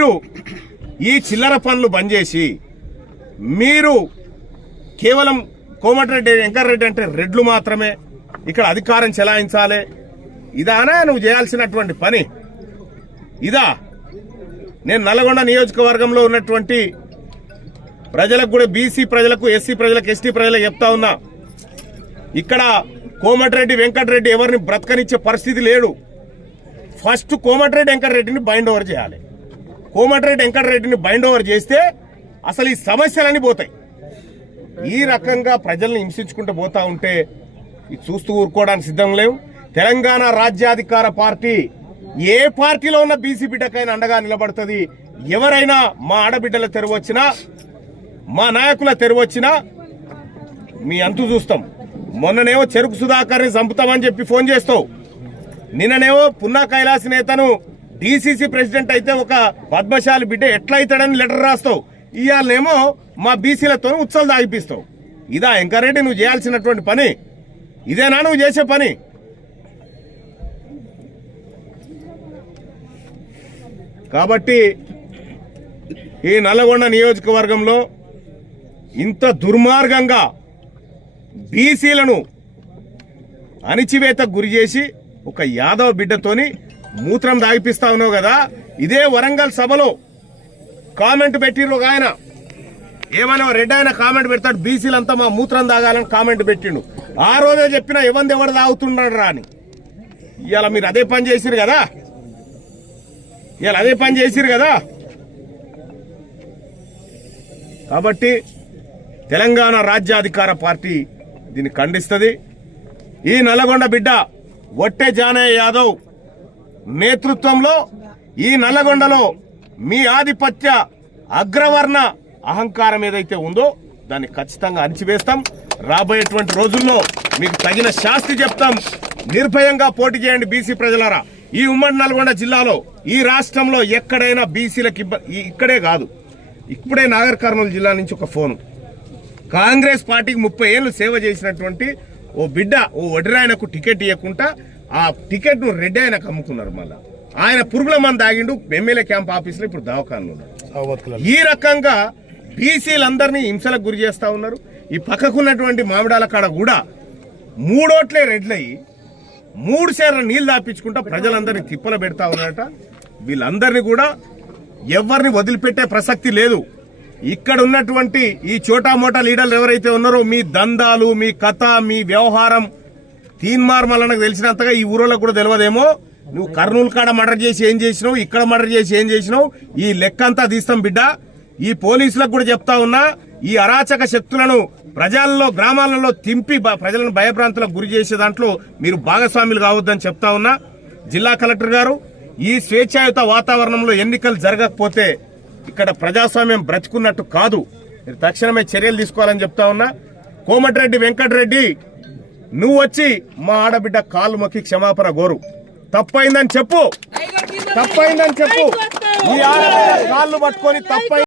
మీరు ఈ చిల్లర పనులు బంద్ చేసి మీరు కేవలం కోమటిరెడ్డి వెంకటరెడ్డి అంటే రెడ్లు మాత్రమే ఇక్కడ అధికారం చెలాయించాలి ఇదానా నువ్వు చేయాల్సినటువంటి పని ఇదా నేను నల్గొండ నియోజకవర్గంలో ఉన్నటువంటి ప్రజలకు కూడా బీసీ ప్రజలకు ఎస్సీ ప్రజలకు ఎస్టీ ప్రజలకు చెప్తా ఉన్నా ఇక్కడ కోమటిరెడ్డి వెంకటరెడ్డి ఎవరిని బ్రతకనిచ్చే పరిస్థితి లేడు ఫస్ట్ కోమటిరెడ్డి వెంకటరెడ్డిని బైండ్ ఓవర్ చేయాలి కోమటిరెడ్డి వెంకటరెడ్డిని బైండ్ ఓవర్ చేస్తే అసలు ఈ సమస్యలన్నీ పోతాయి ఈ రకంగా ప్రజల్ని హింసించుకుంటూ పోతా ఉంటే చూస్తూ ఊరుకోవడానికి సిద్ధం లేవు తెలంగాణ రాజ్యాధికార పార్టీ ఏ పార్టీలో ఉన్న బీసీ బిడ్డకైనా అండగా నిలబడుతుంది ఎవరైనా మా ఆడబిడ్డల తెరవచ్చినా మా నాయకుల తెరవచ్చినా మీ అంతు చూస్తాం మొన్ననేమో చెరుకు సుధాకర్ని చంపుతామని చెప్పి ఫోన్ చేస్తావు నిన్ననేమో పున్నా కైలాస నేతను డీసీసీ ప్రెసిడెంట్ అయితే ఒక పద్మశాలి బిడ్డ ఎట్లయితాడని లెటర్ రాస్తావు ఇవాళనేమో మా బీసీలతో ఉత్సవాలు తాగిపిస్తావు ఇదా ఎంకరెడ్డి నువ్వు చేయాల్సినటువంటి పని ఇదేనా నువ్వు చేసే పని కాబట్టి ఈ నల్లగొండ నియోజకవర్గంలో ఇంత దుర్మార్గంగా బీసీలను అణిచివేతకు గురి చేసి ఒక యాదవ బిడ్డతోని మూత్రం దాగిపిస్తా ఉన్నావు కదా ఇదే వరంగల్ సభలో కామెంట్ పెట్టిండ్రు ఒక ఆయన ఏమైనా రెడ్ ఆయన కామెంట్ పెడతాడు బీసీలంతా మా మూత్రం తాగాలని కామెంట్ పెట్టిండు ఆ రోజే చెప్పిన ఎవంది ఎవరు తాగుతున్నాడు రా అని ఇలా మీరు అదే పని చేసిరు కదా ఇలా అదే పని చేసిరు కదా కాబట్టి తెలంగాణ రాజ్యాధికార పార్టీ దీన్ని ఖండిస్తుంది ఈ నల్లగొండ బిడ్డ ఒట్టే జానయ్య యాదవ్ నేతృత్వంలో ఈ నల్లగొండలో మీ ఆధిపత్య అగ్రవర్ణ అహంకారం ఏదైతే ఉందో దాన్ని ఖచ్చితంగా అణిచివేస్తాం రాబోయేటువంటి రోజుల్లో మీకు తగిన శాస్తి చెప్తాం నిర్భయంగా పోటీ చేయండి బీసీ ప్రజలారా ఈ ఉమ్మడి నల్గొండ జిల్లాలో ఈ రాష్ట్రంలో ఎక్కడైనా బీసీలకు ఇక్కడే కాదు ఇప్పుడే నాగర్ కర్నూలు జిల్లా నుంచి ఒక ఫోను కాంగ్రెస్ పార్టీకి ముప్పై ఏళ్ళు సేవ చేసినటువంటి ఓ బిడ్డ ఓ వడ్రాయనకు టికెట్ ఇవ్వకుండా ఆ టికెట్ను రెడ్డి ఆయనకు అమ్ముకున్నారు మళ్ళా ఆయన పురుగుల మంది తాగిండు ఎమ్మెల్యే క్యాంప్ ఆఫీస్లో ఇప్పుడు దవాఖాన్లో ఈ రకంగా బీసీలందరినీ హింసలకు గురి చేస్తా ఉన్నారు ఈ పక్కకున్నటువంటి మామిడాల కాడ కూడా మూడోట్లే రెడ్లయ్యి మూడు సేర్ల నీళ్ళు దాపించుకుంటా ప్రజలందరినీ తిప్పల పెడతా ఉన్నారట వీళ్ళందరినీ కూడా ఎవరిని వదిలిపెట్టే ప్రసక్తి లేదు ఇక్కడ ఉన్నటువంటి ఈ చోటా మోటా లీడర్లు ఎవరైతే ఉన్నారో మీ దందాలు మీ కథ మీ వ్యవహారం తీన్ మార్మల్ నాకు తెలిసినంతగా ఈ ఊరిలో కూడా తెలియదేమో నువ్వు కర్నూలు కాడ మర్డర్ చేసి ఏం చేసినావు ఇక్కడ మర్డర్ చేసి ఏం చేసినావు ఈ లెక్క అంతా తీస్తాం బిడ్డ ఈ పోలీసులకు కూడా చెప్తా ఉన్నా ఈ అరాచక శక్తులను ప్రజల్లో గ్రామాలలో తింపి ప్రజలను భయభ్రాంతులకు గురి చేసే దాంట్లో మీరు భాగస్వాములు కావద్దని చెప్తా ఉన్నా జిల్లా కలెక్టర్ గారు ఈ స్వేచ్ఛాయుత వాతావరణంలో ఎన్నికలు జరగకపోతే ఇక్కడ ప్రజాస్వామ్యం బ్రతుకున్నట్టు కాదు మీరు తక్షణమే చర్యలు తీసుకోవాలని చెప్తా ఉన్నా కోమటిరెడ్డి వెంకటరెడ్డి నువ్వు వచ్చి మా ఆడబిడ్డ కాలు మొక్కి క్షమాపణ గోరు తప్పైందని చెప్పు తప్పైందని చెప్పు ఈ ఆడబిడ్డ కాళ్ళు పట్టుకొని తప్పై